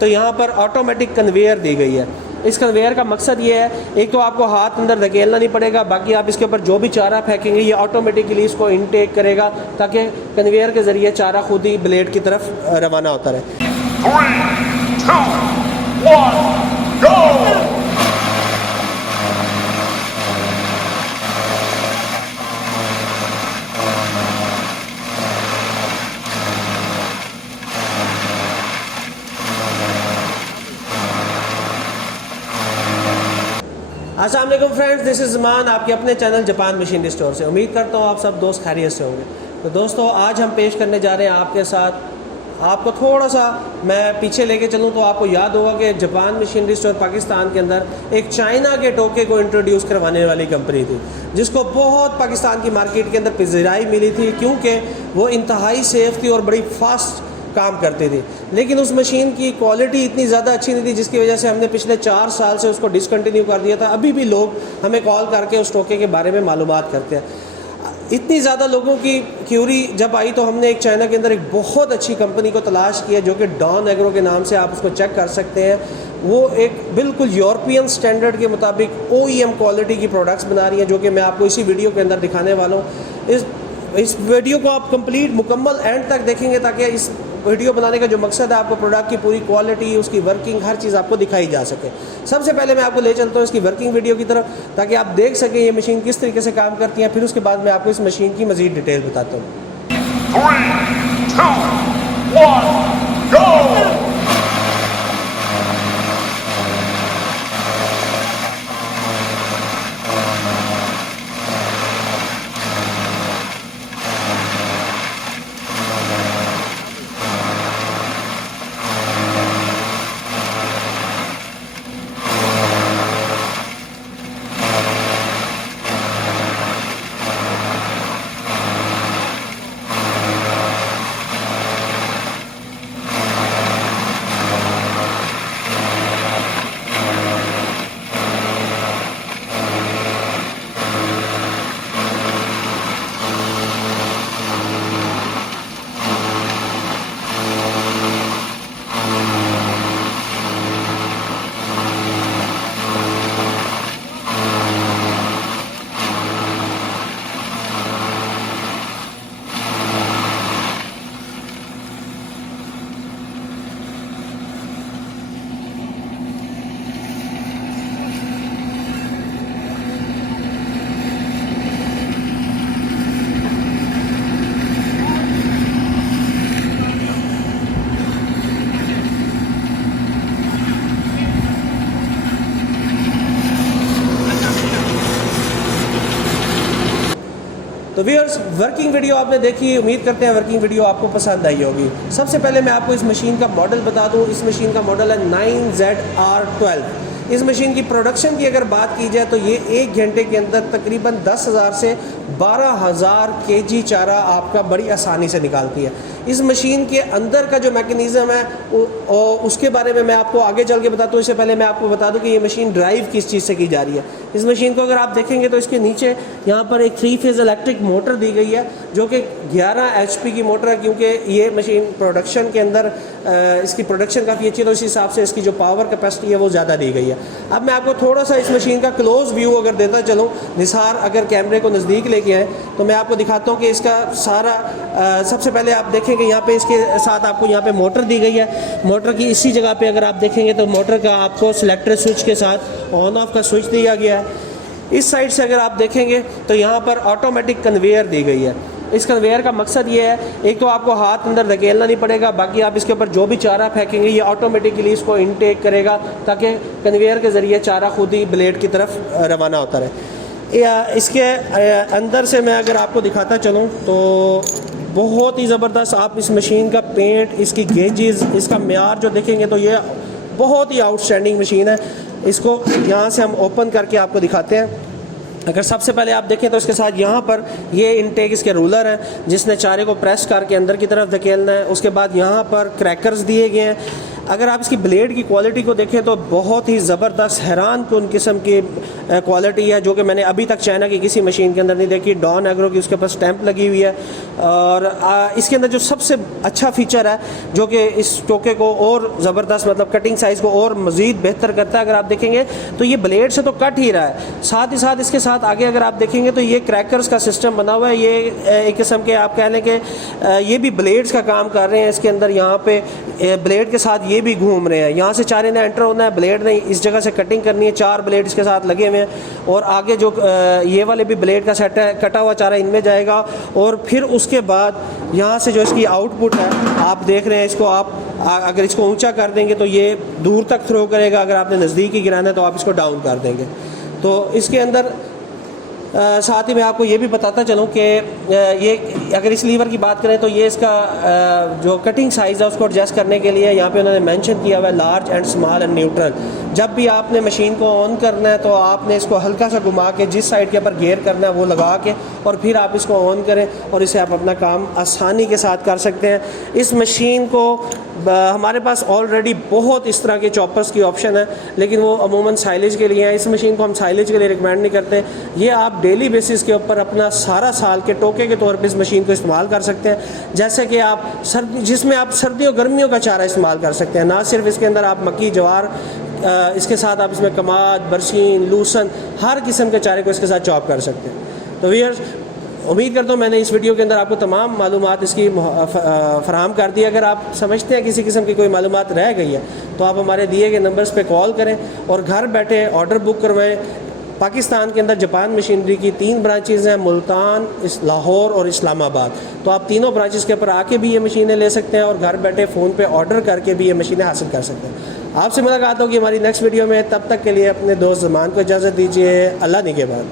तो यहाँ पर ऑटोमेटिक कन्वेयर दी गई है। इस कन्वेयर का मकसद ये है, एक तो आपको हाथ अंदर धकेलना नहीं पड़ेगा, बाकी आप इसके ऊपर जो भी चारा फेंकेंगे ये ऑटोमेटिकली इसको इनटेक करेगा ताकि कन्वेयर के ज़रिए चारा खुद ही ब्लेड की तरफ रवाना होता रहे। 3, 2, 1, go! अस्सलाम वालेकुम फ्रेंड्स, दिस इज़ ज़मान, आपके अपने चैनल जापान मशीनरी स्टोर से। उम्मीद करता हूँ आप सब दोस्त खैरियत से होंगे। तो दोस्तों, आज हम पेश करने जा रहे हैं आपके साथ, आपको थोड़ा सा मैं पीछे लेके चलूँ तो आपको याद होगा कि जापान मशीनरी स्टोर पाकिस्तान के अंदर एक चाइना के टोके को इंट्रोड्यूस करवाने वाली कंपनी थी, जिसको बहुत पाकिस्तान की मार्केट के अंदर पज़ीराई मिली थी क्योंकि वो इंतहाई सेफ थी और बड़ी फास्ट काम करते थे। लेकिन उस मशीन की क्वालिटी इतनी ज़्यादा अच्छी नहीं थी, जिसकी वजह से हमने पिछले 4 साल से उसको डिसकंटिन्यू कर दिया था। अभी भी लोग हमें कॉल करके उस टोके के बारे में मालूमात करते हैं। इतनी ज़्यादा लोगों की क्यूरी जब आई तो हमने एक चाइना के अंदर एक बहुत अच्छी कंपनी को तलाश किया जो कि डॉन एग्रो के नाम से आप उसको चेक कर सकते हैं। वो एक बिल्कुल यूरोपियन स्टैंडर्ड के मुताबिक OEM क्वालिटी की प्रोडक्ट्स बना रही हैं, जो कि मैं आपको इसी वीडियो के अंदर दिखाने वाला हूँ। इस वीडियो को आप कंप्लीट मुकम्मल एंड तक देखेंगे ताकि इस वीडियो बनाने का जो मकसद है आपको प्रोडक्ट की पूरी क्वालिटी, उसकी वर्किंग, हर चीज़ आपको दिखाई जा सके। सबसे पहले मैं आपको ले चलता हूँ इसकी वर्किंग वीडियो की तरफ ताकि आप देख सकें ये मशीन किस तरीके से काम करती है। फिर उसके बाद मैं आपको इस मशीन की मज़ीद डिटेल बताता हूँ। 3, 2, 1, go! तो व्यूअर्स, वर्किंग वीडियो आपने देखी, उम्मीद करते हैं वर्किंग वीडियो आपको पसंद आई होगी। सबसे पहले मैं आपको इस मशीन का मॉडल बता दूं। इस मशीन का मॉडल है 9ZR12। इस मशीन की प्रोडक्शन की अगर बात की जाए तो ये 1 घंटे के अंदर तकरीबन 10,000 से 12,000 kg चारा आपका बड़ी आसानी से निकालती है। इस मशीन के अंदर का जो मैकेनिज़्म है उसके बारे में मैं आपको आगे चल के बताता हूँ। इससे पहले मैं आपको बता दूँ कि ये मशीन ड्राइव किस चीज़ से की जा रही है। इस मशीन को अगर आप देखेंगे तो इसके नीचे यहाँ पर एक 3 फेज़ इलेक्ट्रिक मोटर दी गई है जो कि 11 HP की मोटर है, क्योंकि ये मशीन प्रोडक्शन के अंदर इसकी प्रोडक्शन काफ़ी अच्छी है, तो इस हिसाब से इसकी जो पावर कैपेसिटी है वो ज़्यादा दी गई है। अब मैं आपको थोड़ा सा इस मशीन का क्लोज व्यू अगर देता चलूँ, निसार अगर कैमरे को नज़दीक लेके आए तो मैं आपको दिखाता हूँ कि इसका सारा सबसे पहले आप देखेंगे यहाँ पे इसके साथ आपको यहाँ पे मोटर दी गई है। मोटर की इसी जगह पे अगर आप देखेंगे तो मोटर का आपको सिलेक्टर स्विच के साथ ऑन ऑफ का स्विच दिया गया है। इस साइड से अगर आप देखेंगे तो यहाँ पर ऑटोमेटिक कन्वेयर दी गई है। इस कन्वेयर का मकसद ये है, एक तो आपको हाथ अंदर धकेलना नहीं पड़ेगा, बाकी आप इसके ऊपर जो भी चारा फेंकेंगे ये ऑटोमेटिकली इसको इनटेक करेगा ताकि कन्वेयर के ज़रिए चारा खुद ही ब्लेड की तरफ रवाना होता रहे। इसके अंदर से मैं अगर आपको दिखाता चलूँ तो बहुत ही ज़बरदस्त आप इस मशीन का पेंट, इसकी गेजेस, इसका म्यार जो देखेंगे तो ये बहुत ही आउटस्टैंडिंग मशीन है। इसको यहाँ से हम ओपन करके आपको दिखाते हैं। अगर सबसे पहले आप देखें तो इसके साथ यहाँ पर ये इनटेक इसके रूलर है जिसने चारे को प्रेस करके अंदर की तरफ धकेलना है। उसके बाद यहाँ पर क्रैकर्स दिए गए हैं। अगर आप इसकी ब्लेड की क्वालिटी को देखें तो बहुत ही ज़बरदस्त हैरान कुन किस्म की क्वालिटी है, जो कि मैंने अभी तक चाइना की किसी मशीन के अंदर नहीं देखी। डॉन एग्रो की उसके पास स्टैंप लगी हुई है। और इसके अंदर जो सबसे अच्छा फीचर है जो कि इस टोके को और ज़बरदस्त मतलब कटिंग साइज़ को और मज़ीद बेहतर करता है, अगर आप देखेंगे तो ये ब्लेड से तो कट ही रहा है, साथ ही साथ इसके साथ आगे अगर आप देखेंगे तो ये क्रैकर्स का सिस्टम बना हुआ है। ये एक किस्म के आप कह लें कि ये भी ब्लेड्स का काम कर रहे हैं इसके अंदर। यहाँ पे ब्लेड के साथ ये भी घूम रहे हैं, यहाँ से चारे ने एंटर होना है, ब्लेड ने इस जगह से कटिंग करनी है, 4 ब्लेड इसके साथ लगे हुए हैं। और आगे जो ये वाले भी ब्लेड का सेट है, कटा हुआ चारा इनमें जाएगा। और फिर उसके बाद यहाँ से जो इसकी आउटपुट है आप देख रहे हैं, इसको आप अगर इसको ऊंचा कर देंगे तो ये दूर तक थ्रो करेगा, अगर आपने नज़दीक ही गिराना है तो आप इसको डाउन कर देंगे। तो इसके अंदर साथ ही मैं आपको ये भी बताता चलूँ कि ये अगर इस लीवर की बात करें तो ये इसका जो कटिंग साइज़ है उसको एडजस्ट करने के लिए यहाँ पे उन्होंने मेंशन किया हुआ है large and small and neutral. जब भी आपने मशीन को ऑन करना है तो आपने इसको हल्का सा घुमा के जिस साइड के ऊपर गियर करना है वो लगा के और फिर आप इसको ऑन करें और इसे आप अपना काम आसानी के साथ कर सकते हैं। इस मशीन को हमारे पास ऑलरेडी बहुत इस तरह के चॉपर्स की ऑप्शन है, लेकिन वो अमूमन साइलेज के लिए हैं। इस मशीन को हम साइलेज के लिए रिकमेंड नहीं करते। ये आप डेली बेसिस के ऊपर अपना सारा साल के टोके के तौर पे इस मशीन को इस्तेमाल कर सकते हैं, जैसे कि आप जिसमें आप सर्दियों गर्मियों का चारा इस्तेमाल कर सकते हैं। ना सिर्फ इसके अंदर आप मक्की जवार, इसके साथ आप इसमें कमाद, बरसीन, लूसन, हर किस्म के चारे को इसके साथ चॉप कर सकते हैं। तो व्यूअर्स, उम्मीद करता हूँ मैंने इस वीडियो के अंदर आपको तमाम मालूमात इसकी फराहम कर दी। अगर आप समझते हैं किसी किस्म की कोई मालूमात रह गई है तो आप हमारे दिए गए नंबर्स पे कॉल करें और घर बैठे ऑर्डर बुक करवाएं। पाकिस्तान के अंदर जापान मशीनरी की 3 ब्रांचेज़ हैं, मुल्तान, लाहौर और इस्लामाबाद। तो आप तीनों ब्रांचेज़ के ऊपर आके भी ये मशीनें ले सकते हैं और घर बैठे फ़ोन पे ऑर्डर करके भी ये मशीनें हासिल कर सकते हैं। आपसे मुलाकात होगी हमारी नेक्स्ट वीडियो में। तब तक के लिए अपने दोस्त ज़मान को इजाज़त दीजिए। अल्लाह निगहबान।